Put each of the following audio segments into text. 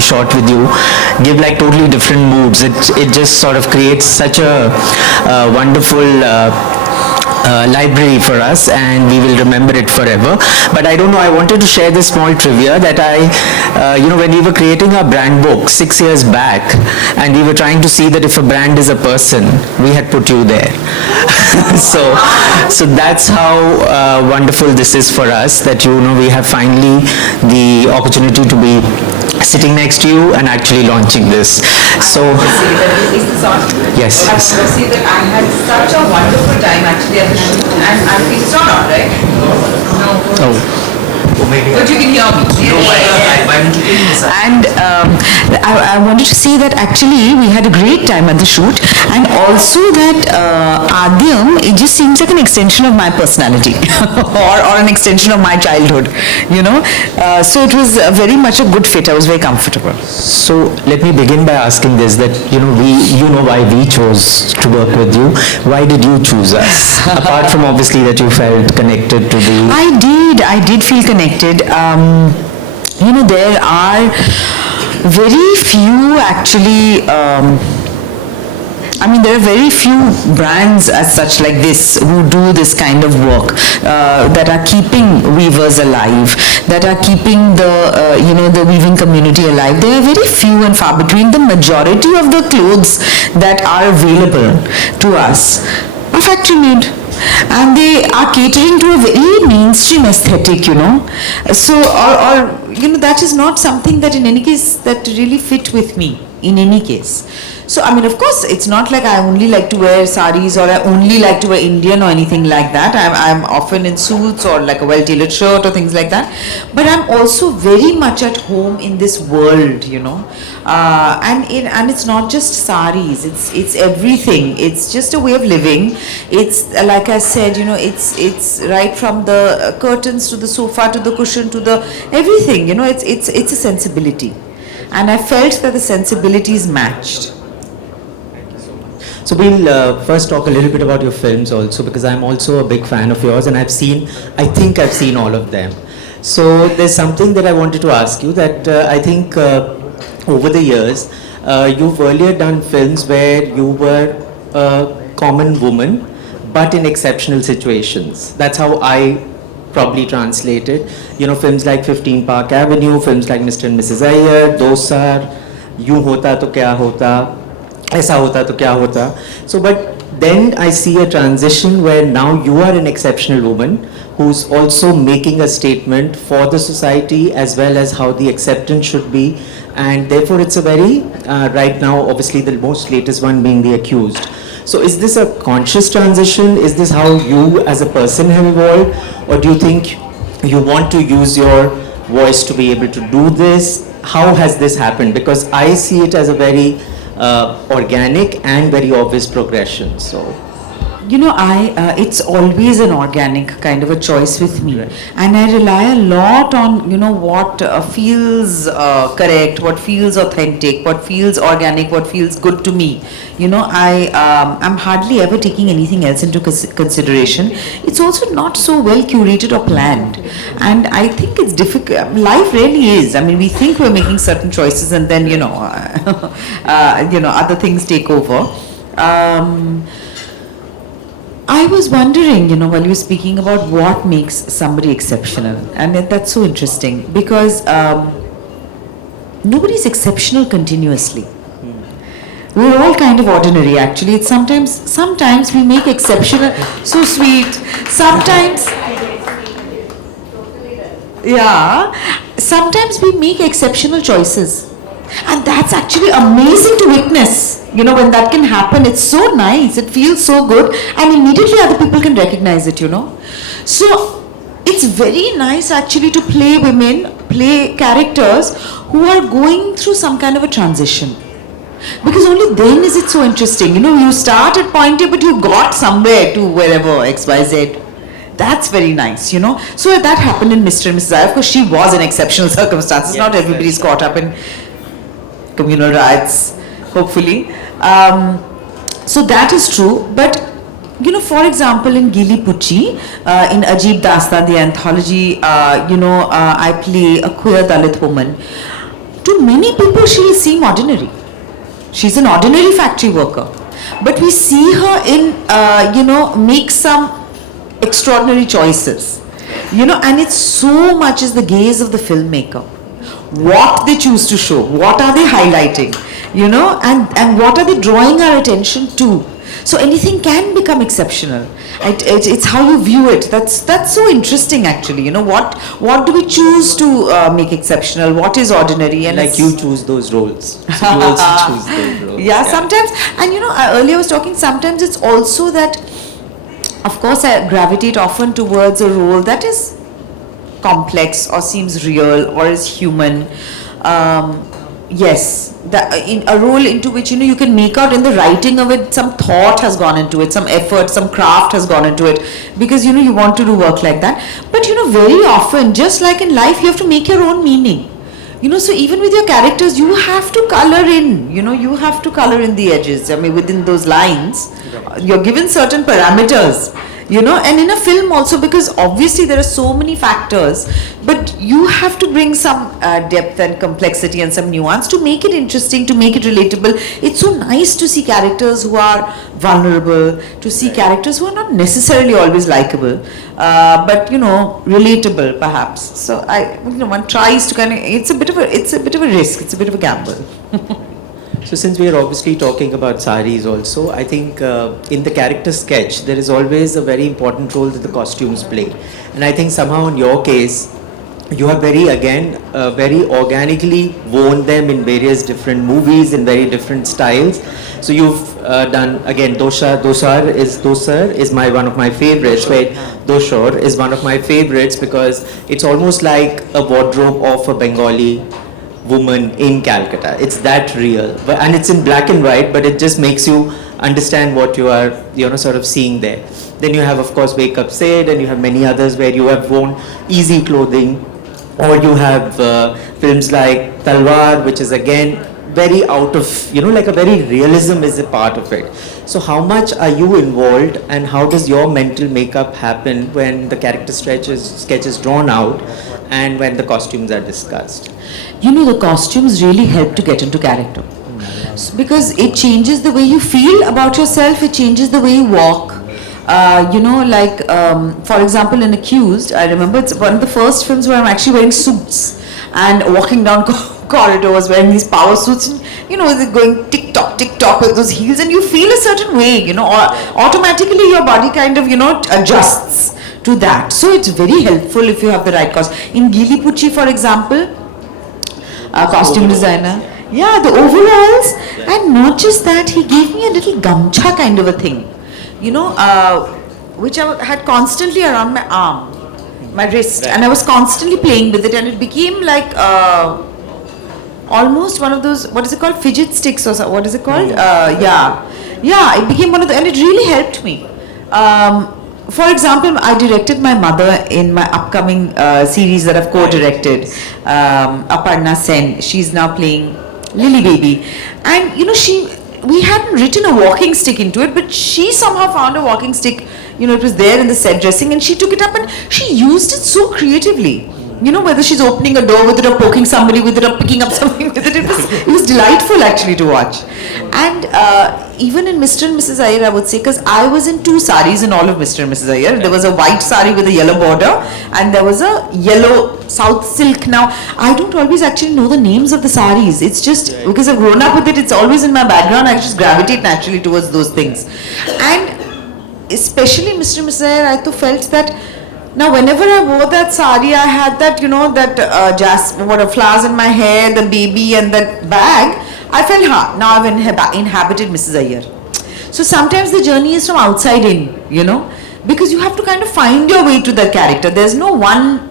be shot with you give like totally different moods. It just sort of creates such a wonderful library for us, and we will remember it forever. But I don't know, I wanted to share this small trivia that when we were creating our brand book 6 years back, and we were trying to see that if a brand is a person, we had put you there. so that's how wonderful this is for us, that we have finally the opportunity to be sitting next to you and actually launching this. So is this on? Yes. I have to say that I had such a wonderful time actually at the shoot, and it's not on, right? No. Oh. But you can hear me. And I wanted to say that actually we had a great time at the shoot, and also that Adyam, it just seems like an extension of my personality or an extension of my childhood, so it was very much a good fit. I was very comfortable. So let me begin by asking this, that why we chose to work with you. Why did you choose us? Apart from obviously that you felt connected to the... I did feel connected. There are very few actually, there are very few brands as such like this who do this kind of work, that are keeping weavers alive, that are keeping the weaving community alive. There are very few and far between. The majority of the clothes that are available to us are factory made, and they are catering to a very mainstream aesthetic, so that is not something that in any case that really fit with me in any case. So of course it's not like I only like to wear saris or I only like to wear Indian or anything like that. I'm often in suits or like a well-tailored shirt or things like that, but I'm also very much at home in this world, and it's not just saris, it's everything. It's just a way of living. It's like I said, it's right from the curtains to the sofa to the cushion to the everything, it's a sensibility, and I felt that the sensibilities matched. So we'll first talk a little bit about your films also, because I'm also a big fan of yours, and I think I've seen all of them. So there's something that I wanted to ask you, that I think over the years, you've earlier done films where you were a common woman, but in exceptional situations. That's how I probably translated. Films like 15 Park Avenue, films like Mr. and Mrs. Iyer, Dosar, Yun Hota To Kya Hota, Aisa Hota To Kya Hota. So, but then I see a transition where now you are an exceptional woman who's also making a statement for the society as well as how the acceptance should be, and therefore it's a very, right now obviously the most latest one being The Accused. So is this a conscious transition? Is this how you as a person have evolved, or do you think you want to use your voice to be able to do this? How has this happened? Because I see it as a very organic and very obvious progression. So it's always an organic kind of a choice with me, right. And I rely a lot on what feels correct, what feels authentic, what feels organic, what feels good to me. I'm hardly ever taking anything else into consideration. It's also not so well curated or planned, and I think it's difficult. Life really is. We think we're making certain choices, and then other things take over. I was wondering, while you were speaking about what makes somebody exceptional, and that's so interesting, because nobody's exceptional continuously. We're all kind of ordinary, actually. It's sometimes we make exceptional, so sweet. Sometimes we make exceptional choices. And that's actually amazing to witness. When that can happen, it's so nice. It feels so good. And immediately other people can recognize it, So it's very nice actually to play characters who are going through some kind of a transition. Because only then is it so interesting. You start at point A, but you got somewhere to wherever, X, Y, Z. That's very nice, So that happened in Mr. and Mrs. Iyer. Of course, she was in exceptional circumstances. Not everybody's caught up in communal riots, hopefully. So that is true. But, for example, in Gili Pucci, in Ajib Dastan, the anthology, I play a queer Dalit woman. to many people she will seem ordinary. She's an ordinary factory worker. But we see her in, make some extraordinary choices. And it's so much is the gaze of the filmmaker. What they choose to show, what are they highlighting, and what are they drawing our attention to. So anything can become exceptional. It's how you view it. That's so interesting actually. What do we choose to make exceptional? What is ordinary? And like you choose those roles. So you also choose those roles. Yeah, sometimes. And earlier I was talking, sometimes it's also that, of course, I gravitate often towards a role that is complex or seems real or is human. Yes, in a role into which you can make out in the writing of it, some thought has gone into it, some effort, some craft has gone into it, because you want to do work like that. But very often, just like in life, you have to make your own meaning. So even with your characters, you have to color in. You have to color in the edges. I mean, within those lines, you're given certain parameters. And in a film also, because obviously there are so many factors, but you have to bring some depth and complexity and some nuance to make it interesting, to make it relatable. It's so nice to see characters who are vulnerable, to see characters who are not necessarily always likable, but relatable perhaps. So one tries to it's a bit of a risk, it's a bit of a gamble. So since we are obviously talking about saris also, I think in the character sketch, there is always a very important role that the costumes play. And I think somehow in your case, you have very organically worn them in various different movies, in very different styles. So you've done, again, Dosar is one of my favorites, right? Doshor is one of my favorites because it's almost like a wardrobe of a Bengali woman in Calcutta. It's that real, and it's in black and white, but it just makes you understand what you are sort of seeing there. Then you have, of course, Wake Up Sid, and you have many others where you have worn easy clothing, or you have films like Talwar, which is again very out of, like a very realism is a part of it. So how much are you involved, and how does your mental makeup happen when the character sketch is drawn out and when the costumes are discussed? The costumes really help to get into character. Because it changes the way you feel about yourself, it changes the way you walk. For example, in Accused, I remember it's one of the first films where I'm actually wearing suits and walking down corridors wearing these power suits, and they're going tick tock with those heels, and you feel a certain way, or automatically your body kind of adjusts to that. So it's very helpful if you have the right costume. In Gili Pucci, for example, costume designer, the overalls, and not just that, he gave me a little gamcha kind of a thing, which I had constantly around my arm, my wrist, and I was constantly playing with it, and it became like almost one of those, what is it called, fidget sticks or what is it called? It became one of the, and it really helped me. For example, I directed my mother in my upcoming series that I've co-directed, Aparna Sen. She's now playing Lily Baby, and we hadn't written a walking stick into it, but she somehow found a walking stick. It was there in the set dressing, and she took it up and she used it so creatively. Whether she's opening a door with it or poking somebody with it or picking up something with it, it was delightful actually to watch. And even in Mr. and Mrs. Iyer, I would say, because I was in 2 saris in all of Mr. and Mrs. Iyer. There was a white sari with a yellow border, and there was a yellow South silk. Now, I don't always actually know the names of the saris. It's just because I've grown up with it, it's always in my background. I just gravitate naturally towards those things. And especially Mr. and Mrs. Iyer, I felt that now whenever I wore that sari, I had that, flowers in my hair, the baby and that bag. I felt, now I've inhabited Mrs. Iyer. So sometimes the journey is from outside in, because you have to kind of find your way to the character. There's no one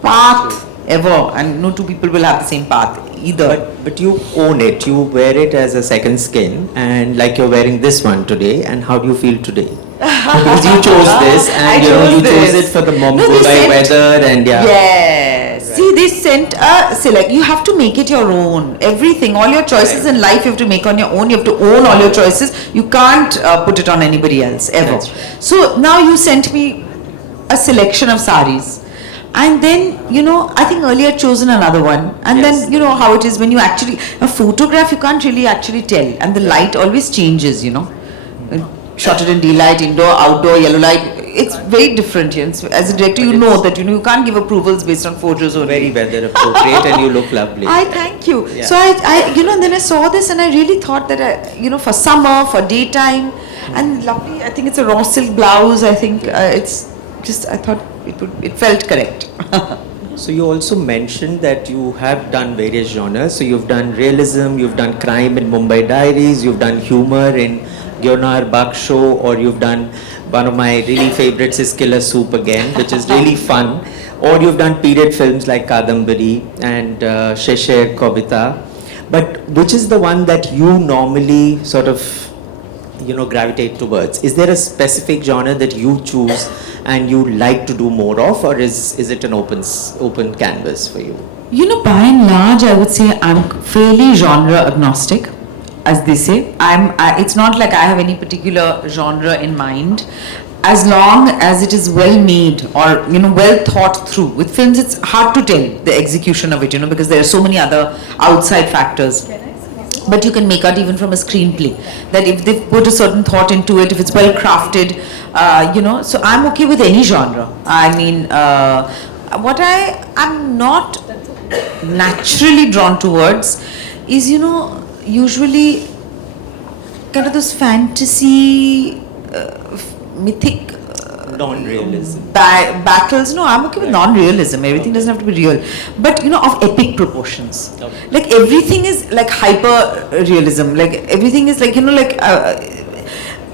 path ever, and no 2 people will have the same path either. But you own it, you wear it as a second skin, and like you're wearing this one today, and how do you feel today? Because you chose this, and you chose it for the Mumbai weather, and Yes. See, they sent a select. You have to make it your own. Everything, all your choices in life, you have to make on your own. You have to own all your choices. You can't put it on anybody else ever. So now you sent me a selection of saris. And then, I think earlier I'd chosen another one. And Yes. then, how it is when you actually, a photograph, you can't really actually tell. And the light always changes, Shot it in daylight, indoor, outdoor, yellow light. It's very different. As a director, you know that, you can't give approvals based on photos or Very weather appropriate, and you look lovely. I thank you. Yeah. So and then I saw this and I really thought that, for summer, for daytime, and lovely. I think it's a raw silk blouse. I think it's just. I thought it felt correct. So you also mentioned that you have done various genres. So you've done realism, you've done crime in Mumbai Diaries, you've done humor in Gyonar Bak Show, or you've done one of my really favorites is Killer Soup Again, which is really fun. Or you've done period films like Kadambari and Sheshe Kobita. But which is the one that you normally sort of, gravitate towards? Is there a specific genre that you choose and you like to do more of, or is it an open canvas for you? By and large, I would say I'm fairly genre agnostic, as they say. It's not like I have any particular genre in mind. As long as it is well made or well thought through. With films, it's hard to tell the execution of it, because there are so many other outside factors. But you can make out even from a screenplay that if they've put a certain thought into it, if it's well crafted, So I'm okay with any genre. I mean, what I'm not naturally drawn towards is, usually kind of those fantasy, mythic Non-realism. battles. No, I'm okay with non-realism. Everything doesn't have to be real, but of epic proportions. Okay. Like everything is like hyper realism. Like everything is like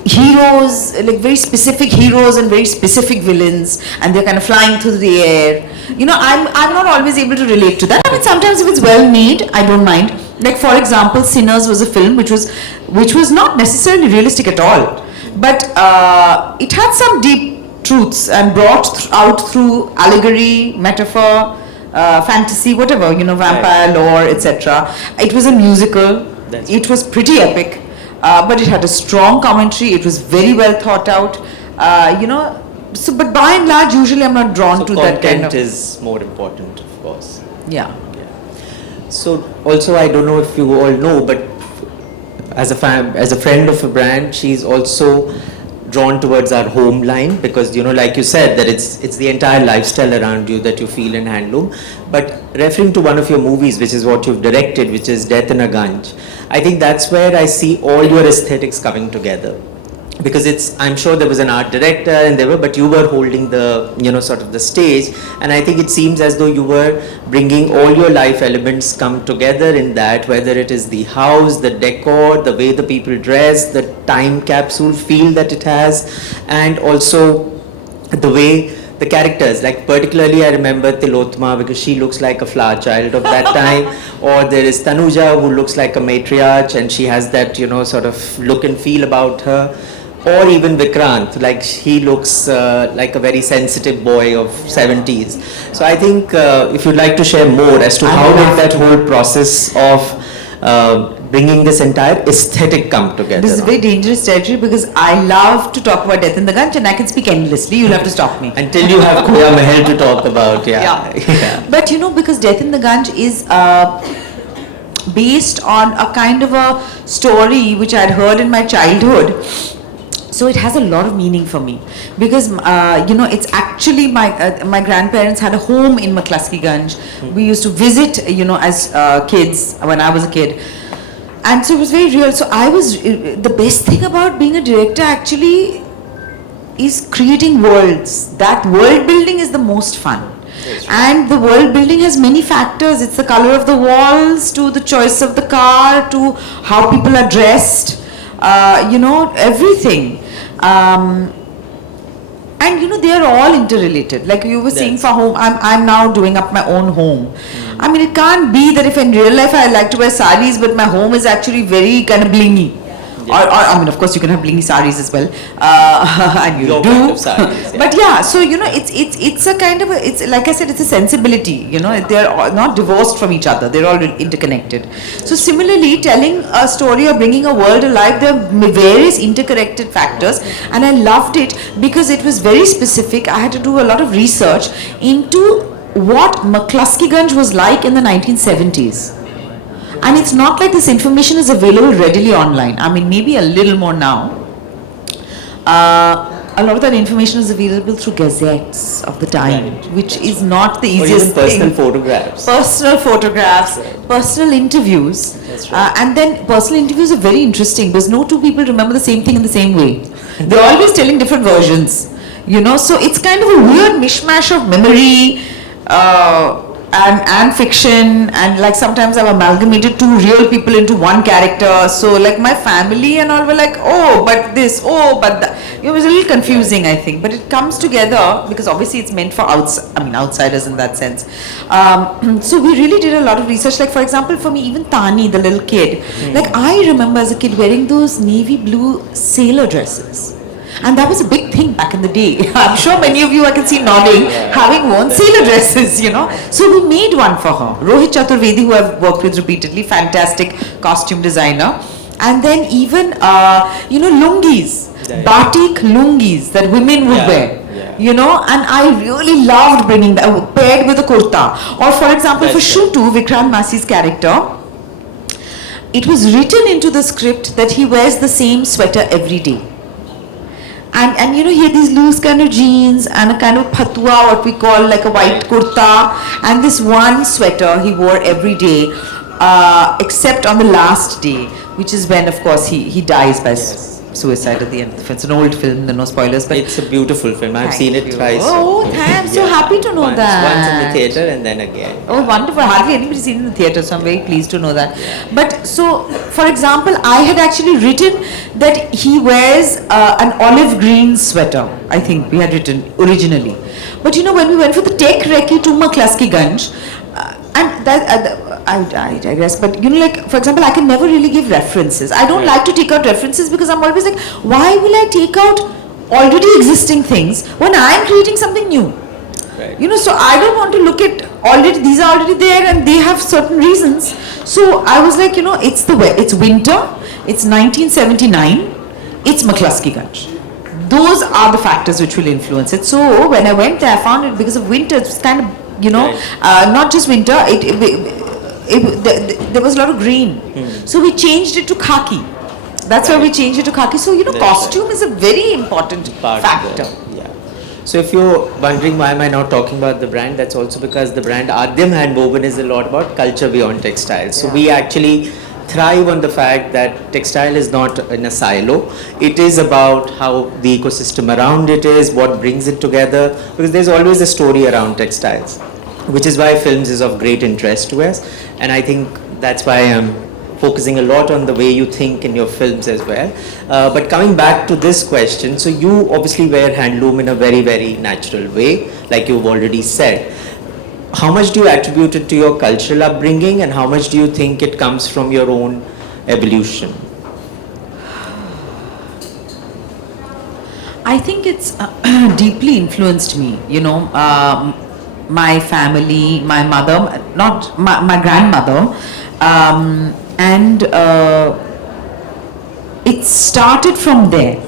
heroes, like very specific heroes and very specific villains, and they're kind of flying through the air. I'm not always able to relate to that. I mean, sometimes if it's well made, I don't mind. Like for example, Sinners was a film which was not necessarily realistic at all, but it had some deep truths and brought out through allegory, metaphor, fantasy, whatever, vampire lore, etc. It was a musical. It was pretty epic, but it had a strong commentary. It was very well thought out. So, but by and large, usually I'm not drawn to that kind of. Content is more important, of course. Yeah. So also, I don't know if you all know, but as a friend of a brand, she's also drawn towards our home line, because like you said, that it's the entire lifestyle around you that you feel in Handloom. But referring to one of your movies, which is what you've directed, which is Death in a Ganj, I think that's where I see all your aesthetics coming together. Because I'm sure there was an art director but you were holding the, sort of the stage, and I think it seems as though you were bringing all your life elements come together in that, whether it is the house, the decor, the way the people dress, the time capsule feel that it has, and also the way the characters, like particularly I remember Tilotma because she looks like a flower child of that time, or there is Tanuja who looks like a matriarch and she has that, sort of look and feel about her. Or even Vikrant, like he looks like a very sensitive boy of 70s. So I think if you'd like to share more as to how did that whole process of bringing this entire aesthetic come together. This is very dangerous territory because I love to talk about Death in the Ganj and I can speak endlessly. You'll have to stop me. Until you have Khoya Mahal to talk about, yeah. But because Death in the Ganj is based on a kind of a story which I'd heard in my childhood. So it has a lot of meaning for me because it's actually my grandparents had a home in McCluskey Ganj. We used to visit as kids when I was a kid, and so it was very real. So the best thing about being a director actually is creating worlds. That world building is the most fun. And the world building has many factors. It's the color of the walls to the choice of the car to how people are dressed. Everything. And they are all interrelated. Like you were saying for home, I'm now doing up my own home. I mean, it can't be that if in real life I like to wear saris, but my home is actually very kind of blingy. Or I mean, of course, you can have blingy saris as well, and you Your do. kind of sarees, yeah. But yeah, so it's a kind of it's like I said, it's a sensibility. They're all not divorced from each other. They're all interconnected. So similarly, telling a story or bringing a world alive, there are various interconnected factors, and I loved it because it was very specific. I had to do a lot of research into what McCluskeyganj was like in the 1970s. And it's not like this information is available readily online. I mean, maybe a little more now. A lot of that information is available through gazettes of the time, which is not the Or easiest even personal thing. photographs. Personal photographs, personal interviews. That's right. And then personal interviews are very interesting because no two people remember the same thing in the same way. They're always telling different versions, you know. So it's kind of a weird mishmash of memory and fiction, and like sometimes I've amalgamated two real people into one character. So like my family and all were like, oh, but this, oh, but that. It was a little confusing, I think, but it comes together because obviously it's meant for outsiders in that sense. So we really did a lot of research. Like for example, for me, even Tani, the little kid, like I remember as a kid wearing those navy blue sailor dresses. And that was a big thing back in the day. I'm sure many of you I can see nodding, having worn sailor dresses, you know. So we made one for her. Rohit Chaturvedi, who I've worked with repeatedly, fantastic costume designer. And then even, you know, lungis, batik lungis that women would wear. You know, and I really loved bringing that paired with a kurta. Or for example, for Shutu, Vikrant Massi's character, it was written into the script that he wears the same sweater every day. And you know, he had these loose kind of jeans and a kind of patua, what we call like a white kurta, and this one sweater he wore every day, except on the last day, which is when, of course, he dies by suicide at the end of the film. It's an old film, there are no spoilers, but It's a beautiful film. I've seen it twice. Oh, I'm so happy to know once, that. Once in the theatre and then again. Oh, wonderful. Hardly anybody seen it in the theatre, so I'm very pleased to know that. But so, for example, I had actually written that he wears an olive green sweater. I think we had written originally. But you know, when we went for the tech recce to McCluskeyganj, and that, I digress, but you know, like for example, I can never really give references. I don't like to take out references because I'm always like, why will I take out already existing things when I am creating something new? Right. You know, so I don't want to look at already, these are already there and they have certain reasons. So I was like, you know, it's winter, it's 1979, it's McCluskeyganj. Those are the factors which will influence it. So when I went there, I found it because of winter, it's kind of, you know, not just winter, there was a lot of green. So we changed it to khaki. That's why we changed it to khaki. So, you know, costume is a very important factor. So if you're wondering why am I not talking about the brand, that's also because the brand Adyam Handwoven is a lot about culture beyond textiles. So we actually thrive on the fact that textile is not in a silo. It is about how the ecosystem around it is, what brings it together, because there's always a story around textiles, which is why films is of great interest to us. And I think that's why I'm focusing a lot on the way you think in your films as well. But coming back to this question, so you obviously wear handloom in a very, very natural way, like you've already said. How much do you attribute it to your cultural upbringing and how much do you think it comes from your own evolution? I think it's deeply influenced me, you know. My family, my mother, not my grandmother, and it started from there.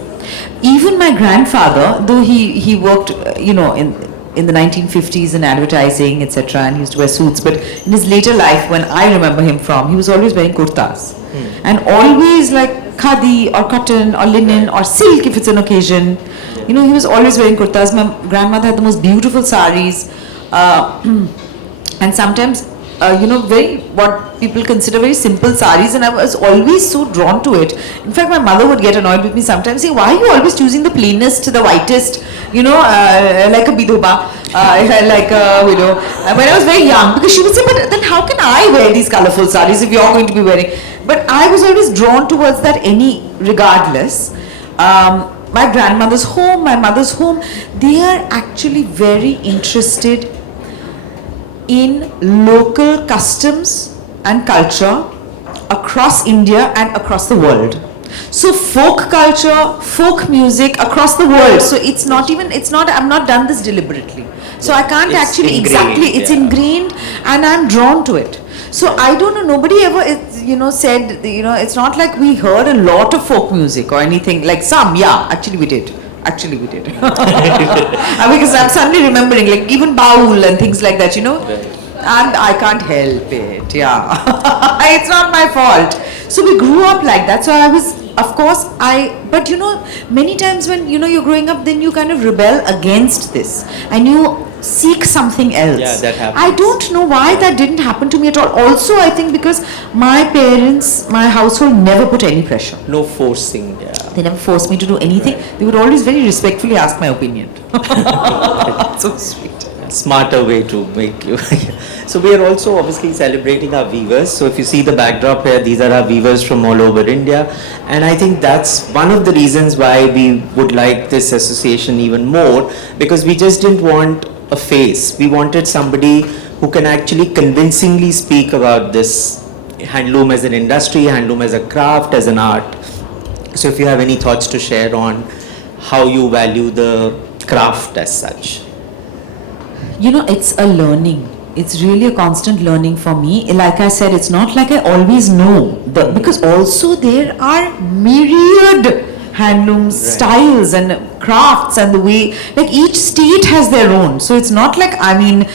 Even my grandfather, though he worked, you know, in the 1950s in advertising, etc., and he used to wear suits, but in his later life, when I remember him from, he was always wearing kurtas, and always like khadi or cotton or linen or silk if it's an occasion. You know, he was always wearing kurtas. My grandmother had the most beautiful saris, and sometimes, you know, very what people consider very simple saris, and I was always so drawn to it. In fact, my mother would get annoyed with me sometimes, saying, "Why are you always choosing the plainest, the whitest, you know, like a bidhoba, like a widow?" When I was very young, because she would say, "But then how can I wear these colorful saris if you're going to be wearing?" But I was always drawn towards that regardless. My grandmother's home, my mother's home, they are actually very interested in local customs and culture across India and across the world. So folk culture, folk music across the world. So it's not, I've not done this deliberately. So I can't It's actually ingrained, it's ingrained, and I'm drawn to it. So I don't know, nobody ever, you know, said, you know, it's not like we heard a lot of folk music or anything, like some, yeah, actually we did. Actually, we did. Because I'm suddenly remembering, like even Baul and things like that, you know. And I can't help it, yeah. It's not my fault. So we grew up like that. So I was, of course, but you know, many times when, you know, you're growing up, then you kind of rebel against this. And you seek something else. Yeah, that happens. I don't know why that didn't happen to me at all. Also, I think because my parents, my household never put any pressure. No forcing, yeah. They never forced me to do anything. They would always very respectfully ask my opinion. So sweet. Smarter way to make you. So we are also obviously celebrating our weavers. So if you see the backdrop here, these are our weavers from all over India. And I think that's one of the reasons why we would like this association even more, because we just didn't want a face. We wanted somebody who can actually convincingly speak about this handloom as an industry, handloom as a craft, as an art. So if you have any thoughts to share on how you value the craft as such. You know, it's a learning. It's really a constant learning for me. Like I said, it's not like I always know. Because also there are myriad handloom styles and crafts and the way, like each state has their own. So it's not like, I mean,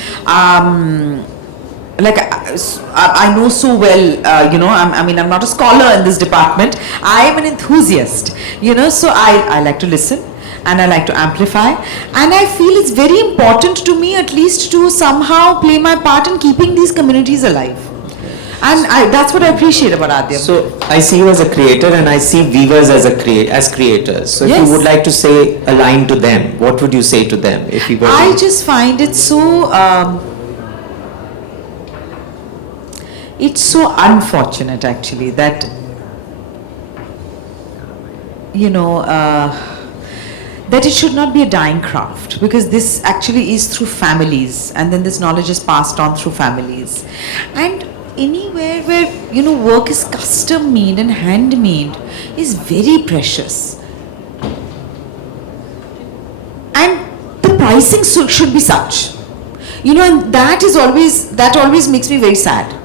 like I know so well, you know, I'm not a scholar in this department. I am an enthusiast, you know, so I like to listen. And I like to amplify, and I feel it's very important to me at least to somehow play my part in keeping these communities alive. And that's what I appreciate about Adyam. So I see you as a creator and I see weavers as as creators. So if Yes. you would like to say a line to them, what would you say to them if you were I just find it so it's so unfortunate actually that, you know, that it should not be a dying craft, because this actually is through families, and then this knowledge is passed on through families. And anywhere where, you know, work is custom made and handmade is very precious. And the pricing should be such, you know, and that always makes me very sad.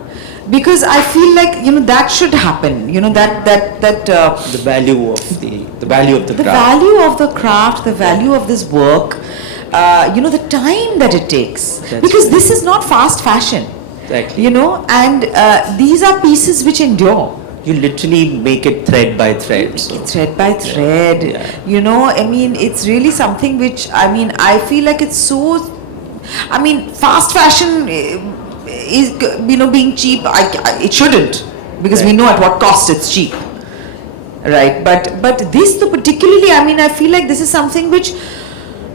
Because I feel like, you know, that should happen, you know, the value of the value of the the craft. value of the craft, the value of this work, you know, the time that it takes. Because this is not fast fashion. Exactly. You know, and these are pieces which endure. You literally make it thread by thread. So. Thread by thread. Yeah. You know, I mean, it's really something which, I mean, I feel like it's so, I mean, fast fashion is, you know, being cheap, it shouldn't, because we know at what cost it's cheap, right? But this though particularly, I mean, I feel like this is something which,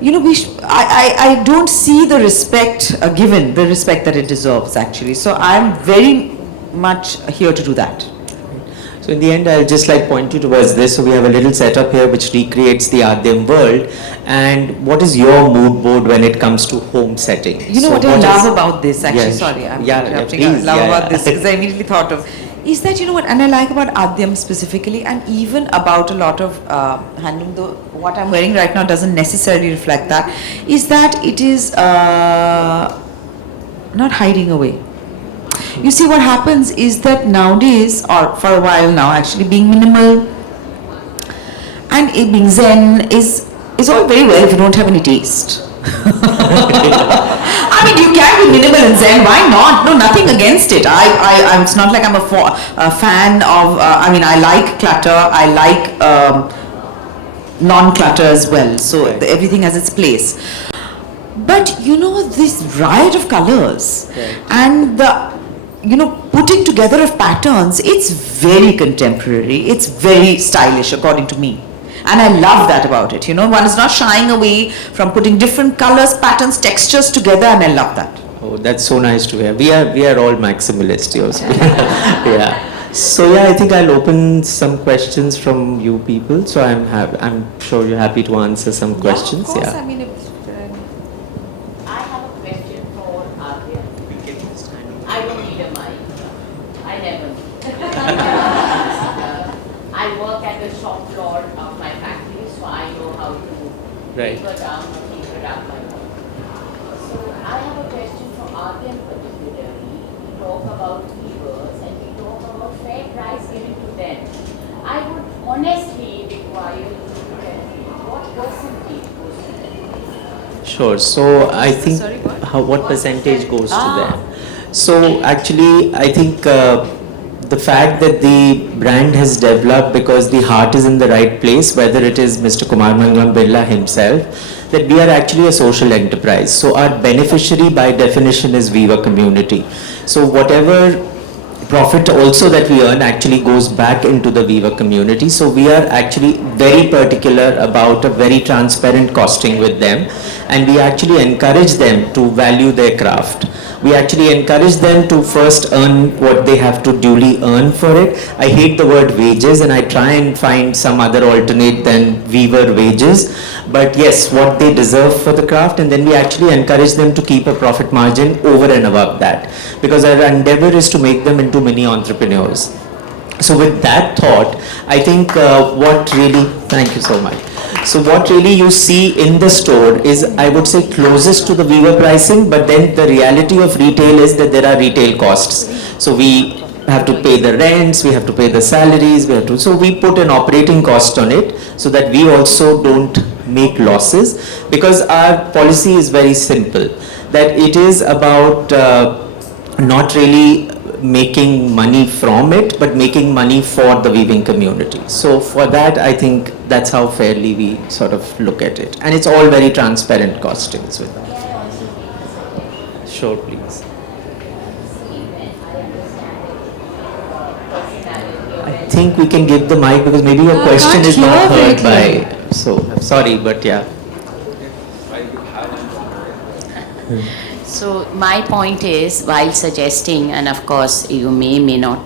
you know, I don't see the respect given, the respect that it deserves actually. So I'm very much here to do that. So in the end, I'll just like point you towards this. So we have a little setup here which recreates the Adyam world. And what is your mood board when it comes to home setting? You know, so what I love about this, actually, sorry, I'm interrupting. I please, love about yeah. this because I immediately thought of, is that, you know what, and I like about Adyam specifically, and even about a lot of handloom, though what I'm wearing right now doesn't necessarily reflect that, is that it is not hiding away. You see, what happens is that nowadays, or for a while now, actually being minimal and being zen is all very well if you don't have any taste. I mean, you can be minimal and zen, why not? No, nothing against it. It's not like I'm a fan of, I mean, I like clutter, I like non-clutter as well, so everything has its place. But, you know, this riot of colors and the, you know, putting together of patterns, it's very contemporary, it's very stylish according to me. And I love that about it, you know, one is not shying away from putting different colors, patterns, textures together, and I love that. Oh, that's so nice to hear. We are all maximalists here. So yeah. So yeah, I think I'll open some questions from you people. So I'm sure you're happy to answer some questions. Of course, Yeah. I mean, I have a question for Adya. I don't need a mic. I never. I work at the shop floor of my factory, so I know how to keep her down or keep her up my work. So I have a question for Adya particularly. We talk about weavers and we talk about fair price given to them. I would honestly require you to tell me what percentage Sure. So I think Sorry, what? what percentage goes to them? So actually, I think the fact that the brand has developed because the heart is in the right place, whether it is Mr. Kumar Mangalam Birla himself, that we are actually a social enterprise. So our beneficiary by definition is Viva community. So whatever profit also that we earn actually goes back into the Viva community. So we are actually very particular about a very transparent costing with them, and we actually encourage them to value their craft. We actually encourage them to first earn what they have to duly earn for it. I hate the word wages, and I try and find some other alternate than Weaver wages. But yes, what they deserve for the craft, and then we actually encourage them to keep a profit margin over and above that, because our endeavor is to make them into mini entrepreneurs. So with that thought, I think what really, thank you so much. So what really you see in the store is, I would say, closest to the Weaver pricing, but then the reality of retail is that there are retail costs. So we have to pay the rents, we have to pay the salaries, so we put an operating cost on it so that we also don't make losses, because our policy is very simple, that it is about not really making money from it, but making money for the weaving community. So for that, I think that's how fairly we sort of look at it. And it's all very transparent costings with that. Sure, please. I think we can give the mic because maybe your question is not heard by, so sorry, but yeah. So my point is, while suggesting, and of course you may not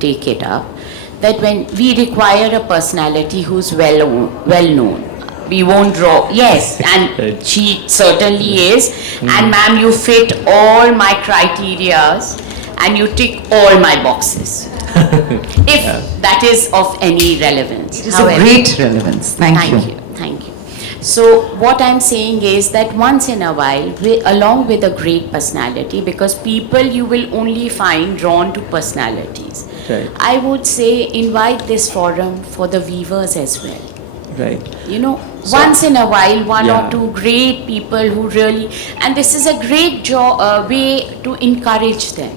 take it up, that when we require a personality who's well known, we won't draw. Yes, and she certainly is. And ma'am, you fit all my criterias, and you tick all my boxes. If that is of any relevance. It is of great relevance. Thank you. Thank you. So what I'm saying is that once in a while, along with a great personality, because people you will only find drawn to personalities. Right. I would say invite this forum for the weavers as well. Right. You know, once in a while, one Yeah. or two great people who really, and this is a great way to encourage them.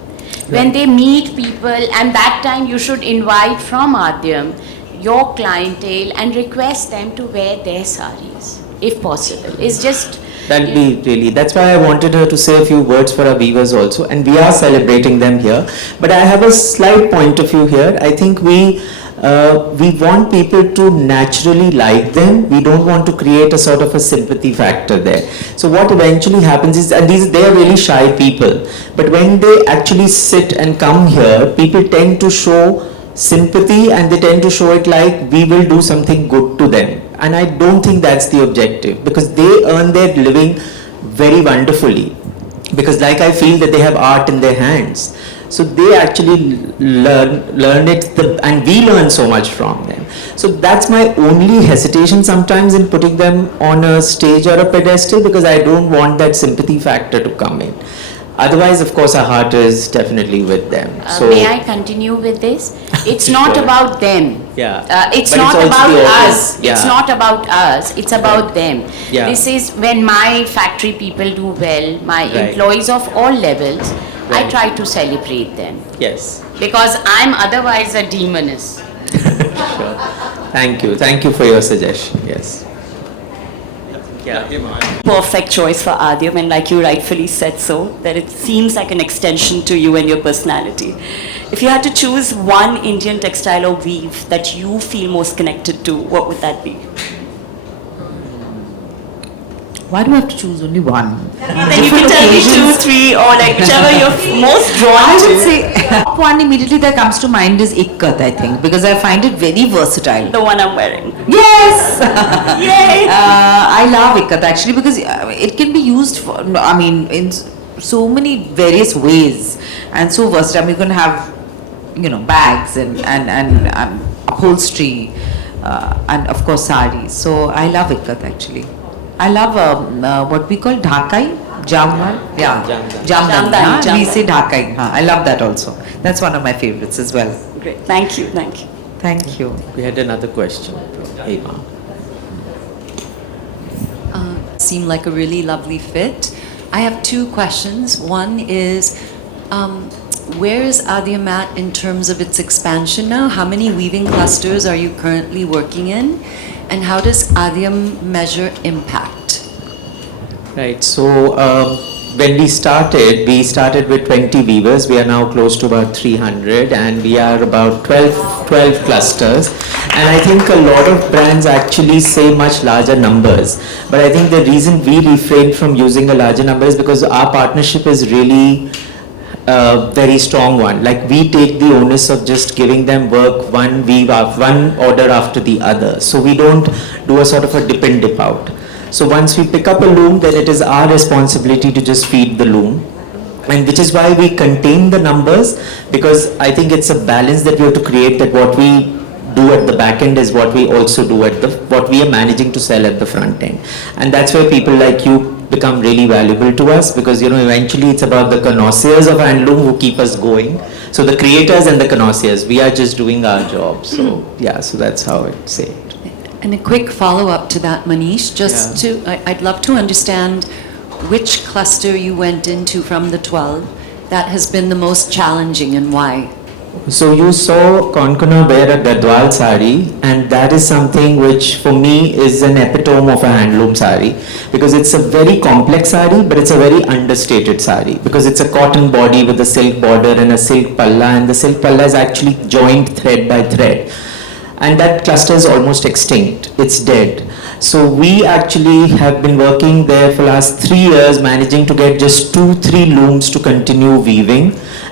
When they meet people, and that time you should invite from Adhyam your clientele and request them to wear their saris, if possible. It's just... That'll be really, that's why I wanted her to say a few words for our weavers also, and we are celebrating them here. But I have a slight point of view here. I think we want people to naturally like them. We don't want to create a sort of a sympathy factor there. So what eventually happens is, and they are really shy people, but when they actually sit and come here, people tend to show sympathy, and they tend to show it like we will do something good to them. And I don't think that's the objective, because they earn their living very wonderfully, because like I feel that they have art in their hands. So they actually learn it, and we learn so much from them. So that's my only hesitation sometimes in putting them on a stage or a pedestal, because I don't want that sympathy factor to come in. Otherwise, of course, our heart is definitely with them. So may I continue with this? It's not Sure. about them. Yeah. It's But not it's also about the us. audience. Yeah. It's not about us. It's about them. Yeah. This is when my factory people do well, my Right. employees of all levels, I Right. try to celebrate them. Yes. Because I'm otherwise a demoness. Sure. Thank you. Thank you for your suggestion. Yes. Yeah. Perfect choice for Adhyam, and like you rightfully said so, that it seems like an extension to you and your personality. If you had to choose one Indian textile or weave that you feel most connected to, what would that be? Why do I have to choose only one? Then you can tell me 2, 3, or like whichever you're most drawn I to. would say top one immediately that comes to mind is ikkat, I think, because I find it very versatile. The one I'm wearing. Yes! Yay! I love ikkat actually, because it can be used for, I mean, in so many various ways, and so versatile. I mean, you can have, bags and upholstery, and of course saris. So I love ikkat actually. I love what we call dhakai, jamdar. Yeah, Jamdani, jamdani. We jamdani. say dhakai. I love that also. That's one of my favorites as well. Great. Thank you. Thank you. Thank you. We had another question. Hey, ma'am. seem like a really lovely fit. I have two questions. One is, where is Adyam at in terms of its expansion now? How many weaving clusters are you currently working in? And how does Adyam measure impact? Right. So when we started with 20 weavers. We are now close to about 300, and we are about 12 clusters. And I think a lot of brands actually say much larger numbers. But I think the reason we refrain from using a larger number is because our partnership is really a very strong one. Like, we take the onus of just giving them work, one order after the other. So we don't do a sort of a dip in, dip out. So once we pick up a loom, then it is our responsibility to just feed the loom. And which is why we contain the numbers, because I think it's a balance that we have to create, that what we do at the back end is what we also do at what we are managing to sell at the front end. And that's where people like you become really valuable to us, because eventually it's about the connoisseurs of handloom who keep us going. So the creators and the connoisseurs, we are just doing our job. So yeah, so that's how I'd say it. And a quick follow-up to that, Manish, I'd love to understand which cluster you went into from the 12 that has been the most challenging and why. So you saw Konkona wear a Gadwal sari, and that is something which for me is an epitome of a handloom sari, because it's a very complex sari, but it's a very understated sari, because it's a cotton body with a silk border and a silk palla, and the silk palla is actually joined thread by thread. And that cluster is almost extinct, it's dead. So we actually have been working there for the last 3 years, managing to get just 2-3 looms to continue weaving.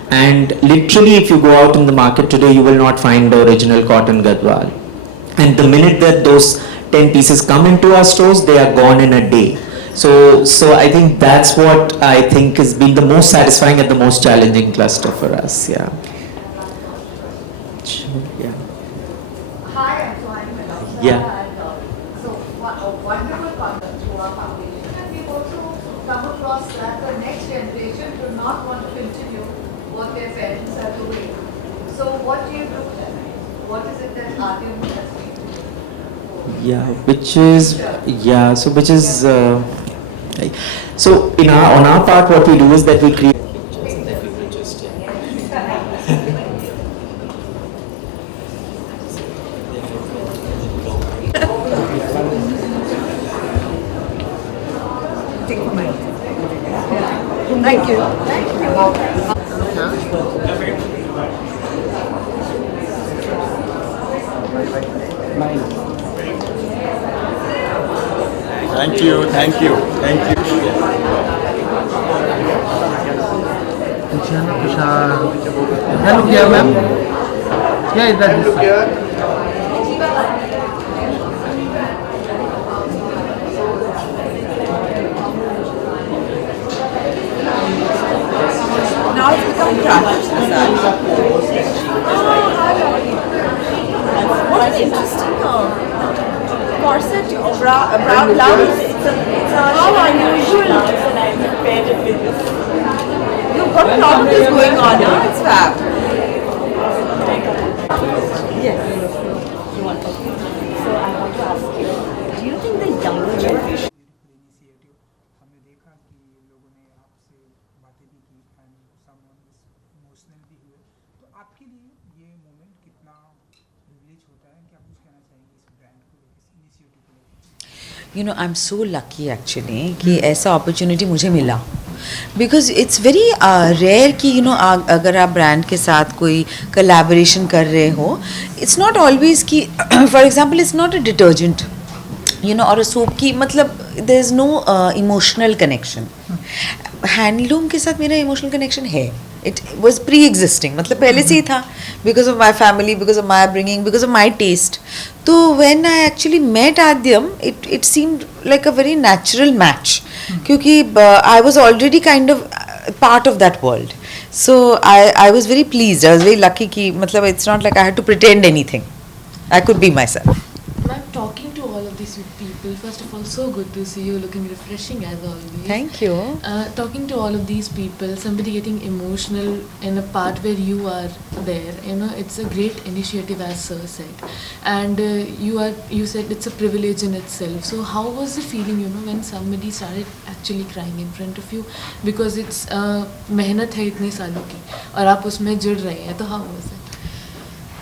And literally, if you go out in the market today, you will not find the original cotton Gadwal. And the minute that those 10 pieces come into our stores, they are gone in a day. So I think that's what I think has been the most satisfying and the most challenging cluster for us. Yeah. Sure. Yeah. Hi, I'm Joanne. Yeah. So, a wonderful concept to our foundation, and we've also come across that the next generation do not want to continue what their parents are doing. So, what do you do with them? What is it that Adyam has been? Yeah, so on our part, what we do is that we create. Thank you. Thank you, thank you, thank you. Hello, क्या ma'am क्या इधर Now it's become traditional. What an interesting corset, brown blouse. How unusual. You've got a lot of this going on now. It's fab. Yes. You want to? So I want to ask you, do you think the younger generation initiative हमने देखा कि लोगों ने आपसे बातें भी की and some emotional भी हुए, तो आपके लिए ये मोमेंट कितना प्रिविलेज होता है, क्या कुछ कहना चाहेंगे इस ब्रांड को लेकर, इस इनिशिएटिव को लेकर? I'm so lucky actually कि ऐसा opportunity मुझे मिला, because it's very rare कि अगर आप ब्रांड के साथ कोई collaboration कर रहे हो, it's not always कि for example it's not a detergent और सोप की, मतलब there is no emotional connection. Handloom के साथ मेरा इमोशनल कनेक्शन है. इट वॉज प्री एग्जिस्टिंग, मतलब पहले से ही था, because of my family, because of my upbringing, because of my taste. तो when I actually met Aadyam, it seemed like a very natural match, क्योंकि I was already kind of part of that world. So I was very pleased, I was very lucky कि मतलब it's not like I had to pretend anything, I could be myself. Talking to all of these sweet people. First of all, so good to see you, looking refreshing as always. Thank you. Talking to all of these people, somebody getting emotional in a part where you are there, it's a great initiative, as Sir said. And you said it's a privilege in itself. So how was the feeling, when somebody started actually crying in front of you? Because it's मेहनत है इतने सालों की और आप उसमें जुड़ रहे हैं, तो how was it?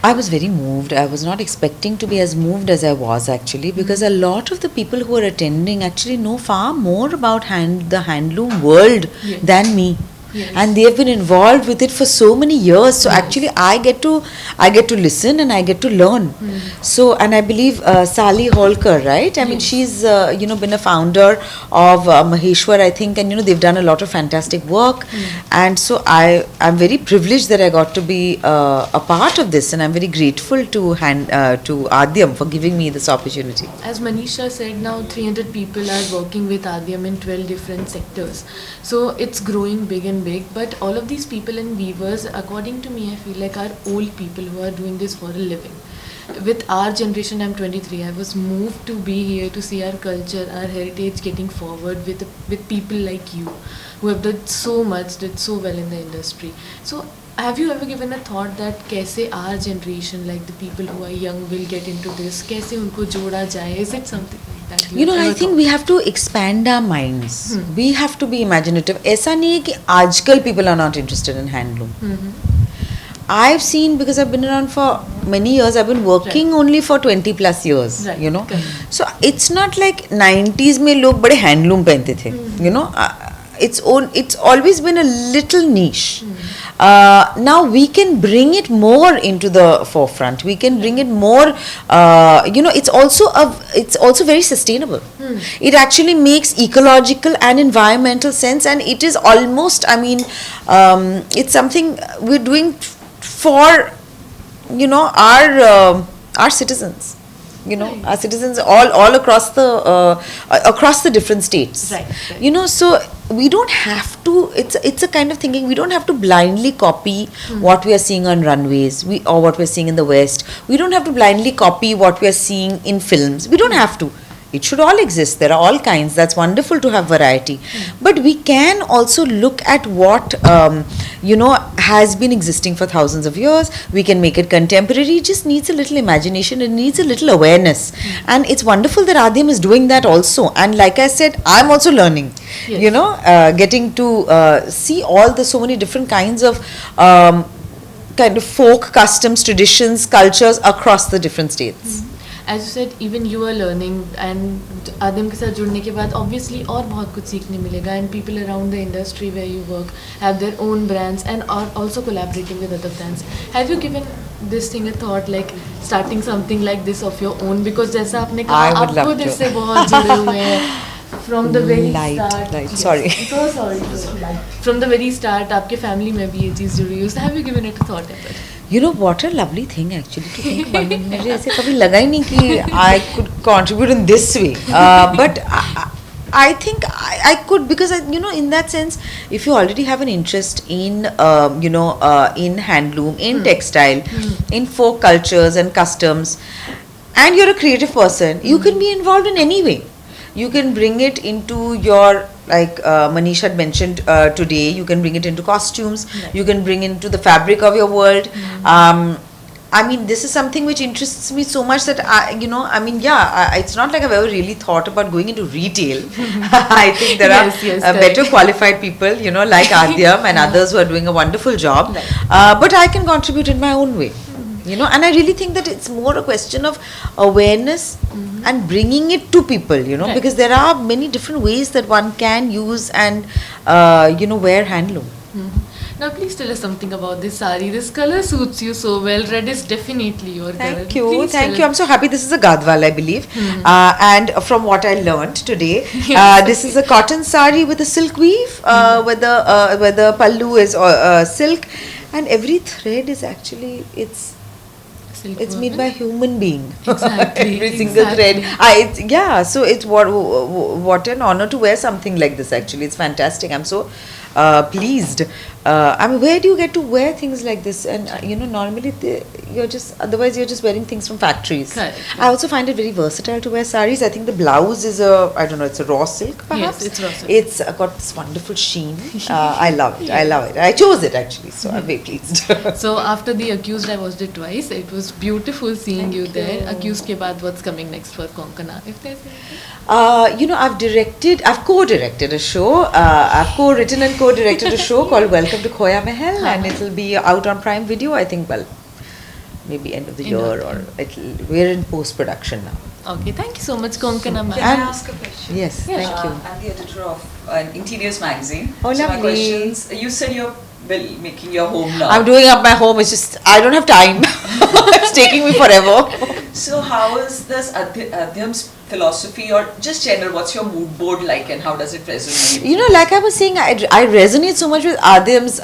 I was very moved. I was not expecting to be as moved as I was actually, because a lot of the people who are attending actually know far more about the handloom world Yes. than me. Yes. And they have been involved with it for so many years. So actually, I get to listen and I get to learn. So, and I believe Sally Holker, right? I mean, she's been a founder of Maheshwar, I think, and they've done a lot of fantastic work. And so I'm very privileged that I got to be a part of this, and I'm very grateful to Adyam for giving me this opportunity. As Manisha said, now 300 people are working with Adyam in 12 different sectors. So it's growing big and big, but all of these people and weavers, according to me, I feel like are old people who are doing this for a living. With our generation, I'm 23, I was moved to be here to see our culture, our heritage getting forward with people like you, who have done so much, did so well in the industry. So have you ever given a thought that kaise our generation, like the people who are young, will get into this? Kaise unko joda jaye? Is it something like that? I think we have to expand our minds. We have to be imaginative. ऐसा नहीं है कि आजकल people are not interested in handloom. I've seen, because I've been around for many years, I've been working only for 20 plus years, Right. So it's not like 90s में लोग बड़े handloom पहनते थे, it's always been a little niche. Now we can bring it more into the forefront. We can bring it more, it's also very sustainable. It actually makes ecological and environmental sense, and it is almost, it's something we're doing for, our citizens. Our citizens all across the different states. Right. So we don't have to. It's a kind of thinking. We don't have to blindly copy what we are seeing on runways, or what we are seeing in the West. We don't have to blindly copy what we are seeing in films. We don't have to. It should all exist. There are all kinds. That's wonderful to have variety. But we can also look at what has been existing for thousands of years. We can make it contemporary. It just needs a little imagination. It needs a little awareness. And it's wonderful that Adyam is doing that also. And like I said, I'm also learning. Yes. Getting to see so many different kinds of kind of folk customs, traditions, cultures across the different states. As you said, even you are learning, and Adyam के साथ जुड़ने के बाद obviously और बहुत कुछ सीखने मिलेगा, and people around the industry where you work have their own brands and are also collaborating with other brands. Have you given this thing a thought, like starting something like this of your own? Because जैसा आपने कहा, आप खुद इससे बहुत जुड़े हुए हैं from the very start. Yes. Sorry. So sorry. From the very start, आपके family में भी ये चीज़ जुड़ी हुई है. So have you given it a thought ever? What a lovely thing actually to think about. मुझे ऐसे कभी लगा ही नहीं कि I could contribute in this way. But I think I could, because in that sense, if you already have an interest in in handloom, in textile, in folk cultures and customs, and you're a creative person, you can be involved in any way. You can bring it into your, like Manish had mentioned today, you can bring it into costumes, you can bring it into the fabric of your world. This is something which interests me so much that it's not like I've ever really thought about going into retail. I think there are better qualified people, like Adyam and others who are doing a wonderful job. But I can contribute in my own way. And I really think that it's more a question of awareness and bringing it to people, because there are many different ways that one can use and, wear handloom. Now please tell us something about this sari. This color suits you so well. Red is definitely your color. Thank you. I'm so happy. This is a Gadwal, I believe. And from what I learned today, this is a cotton sari with a silk weave, where the pallu is silk, and every thread is actually, it's made by a human being. Exactly. Every single thread. So it's what an honor to wear something like this actually. It's fantastic. I'm so pleased. I mean, where do you get to wear things like this? And normally you're just wearing things from factories. Correct. I also find it very versatile to wear saris. I think the blouse is it's a raw silk perhaps. Yes, it's raw silk. It's got this wonderful sheen. I love it. I love it. I chose it actually, so I'm very pleased. So after The Accused, I watched it twice. It was beautiful seeing you there. Accused ke baad, what's coming next for Konkona? If there's anything. I've co-directed a show. I've co-written and co-directed a show called Welcome to Khoya Mahal, and it'll be out on Prime Video. I think, maybe end of the year, or we're in post-production now. Okay, thank you so much, Konkona ma'am. And- Can I ask a question? Yes, thank you. I'm the editor of an interiors magazine. Oh, so my lovely. questions, you said you're making your home now. I'm doing up my home. It's just I don't have time. It's taking me forever. So how is this Adhyam's philosophy, or just general, what's your mood board like and how does it resonate? Like I was saying, I resonate so much with Adhyam's,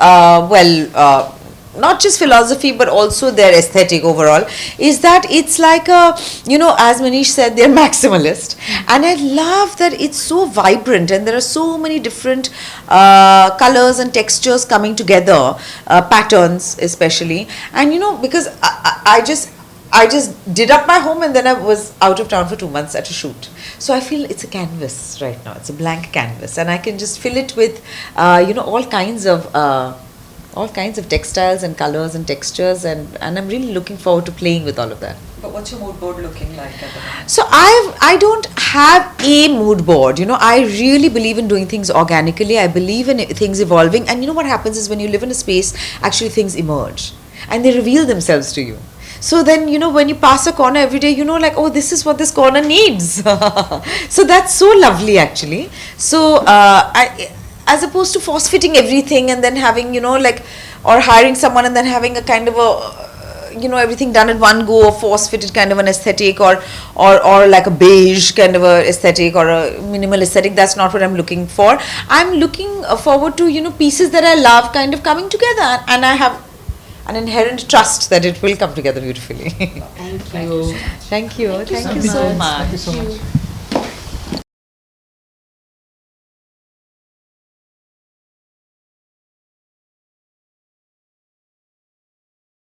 not just philosophy but also their aesthetic overall, is that it's like as Manish said, they're maximalist, and I love that it's so vibrant and there are so many different colors and textures coming together, patterns especially, and because I just did up my home, and then I was out of town for 2 months at a shoot. So I feel it's a canvas right now. It's a blank canvas, and I can just fill it with, all kinds of textiles and colors and textures, and I'm really looking forward to playing with all of that. But what's your mood board looking like at the moment? So I don't have a mood board. I really believe in doing things organically. I believe in things evolving, and what happens is when you live in a space, actually things emerge and they reveal themselves to you. So then, when you pass a corner every day, like, oh, this is what this corner needs. So that's so lovely, actually. So, as opposed to force fitting everything and then having, or hiring someone and then having a kind of a, everything done in one go, or force fitted kind of an aesthetic, or like a beige kind of a aesthetic, or a minimal aesthetic. That's not what I'm looking for. I'm looking forward to, pieces that I love kind of coming together, and I have an inherent trust that it will come together beautifully. Thank you so much. Thank you. Thank you so much. Thank you so much.